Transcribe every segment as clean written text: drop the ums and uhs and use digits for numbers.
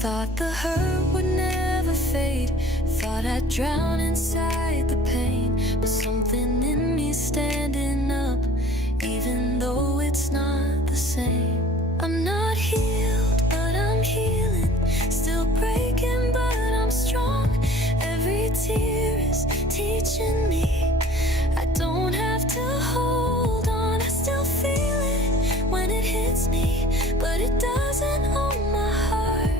Thought the hurt would never fade, thought I'd drown inside the pain. But something in me standing up, even though it's not the same. I'm not healed, but I'm healing. Still breaking, but I'm strong. Every tear is teaching me I don't have to hold on. I still feel it when it hits me, but it doesn't own my heart.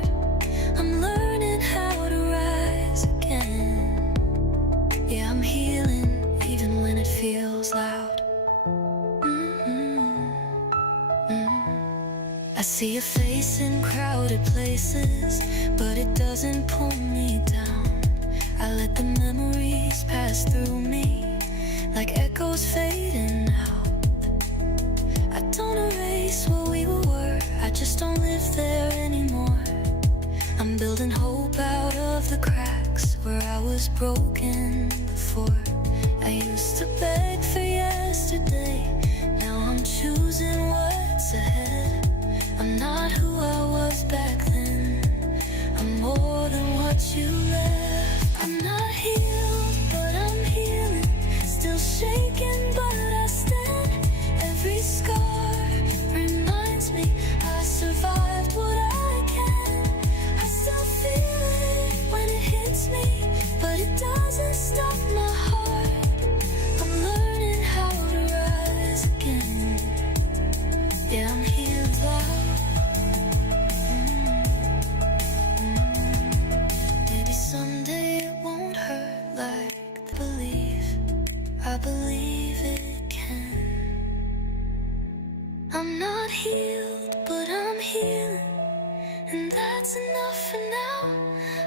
I'm learning how to rise again. Yeah, I'm healing even when it feels loud. I see a face in crowded places, but it doesn't pull me down. I let the memories pass through me like echoes fading out. I don't erase what we were, I just don't live there anymore. I'm building hope out of the cracks where I was broken before. I used to beg for yesterday, now I'm choosing what's ahead. I'm not who I was back then, I'm more than what you left. I'm not healed, but I'm healing. Still shaking, but I stand. Every scar reminds me I survived what I can. I still feel it when it hits me, but it doesn't stop my heart. I'm learning how to rise again. Yeah, I'm healed loud. Maybe someday it won't hurt like the belief. I believe it can. I'm not healed, but I'm healing, and that's enough for now.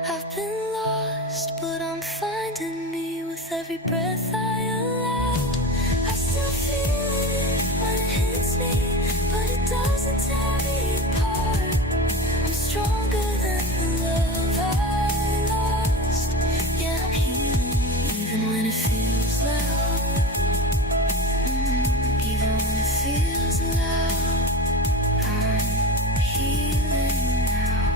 I've been lost, but I'm finding me with every breath I allow. I still feel it when it hits me, but it doesn't tear me apart. I'm stronger than the love I lost. Yeah, I'm healing even when it feels loud. Even when it feels loud, I'm healing now.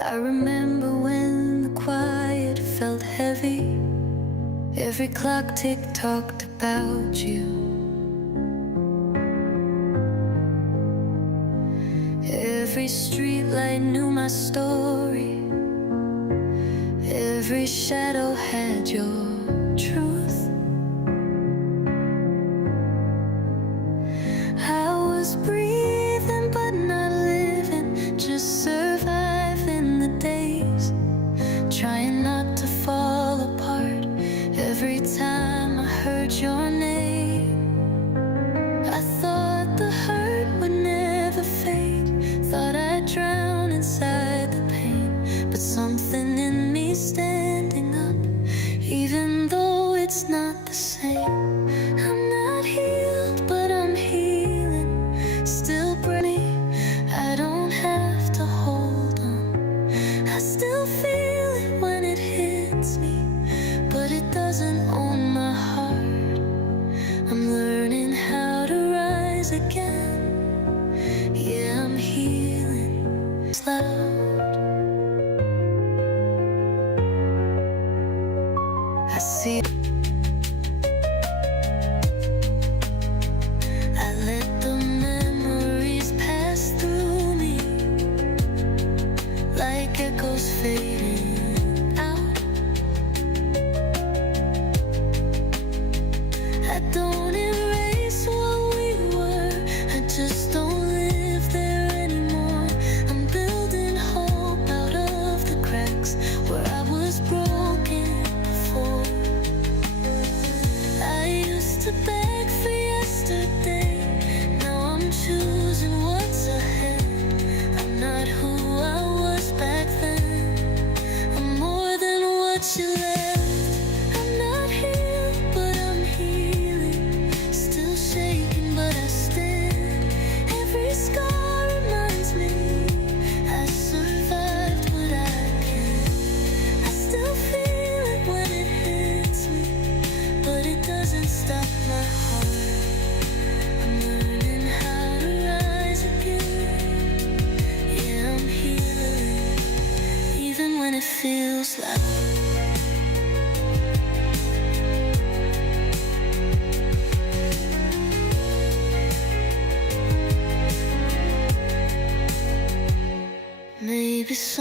I remember when the quiet felt heavy. Every clock tick-tocked about you. Every streetlight knew my story. Every shadow had your truth. I was breathing but not living, just surviving the days, trying not to fall apart every time I heard your name. I thought the hurt would never fade, thought I'd drown inside the pain. But something in me standing up, even though it's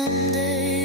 someday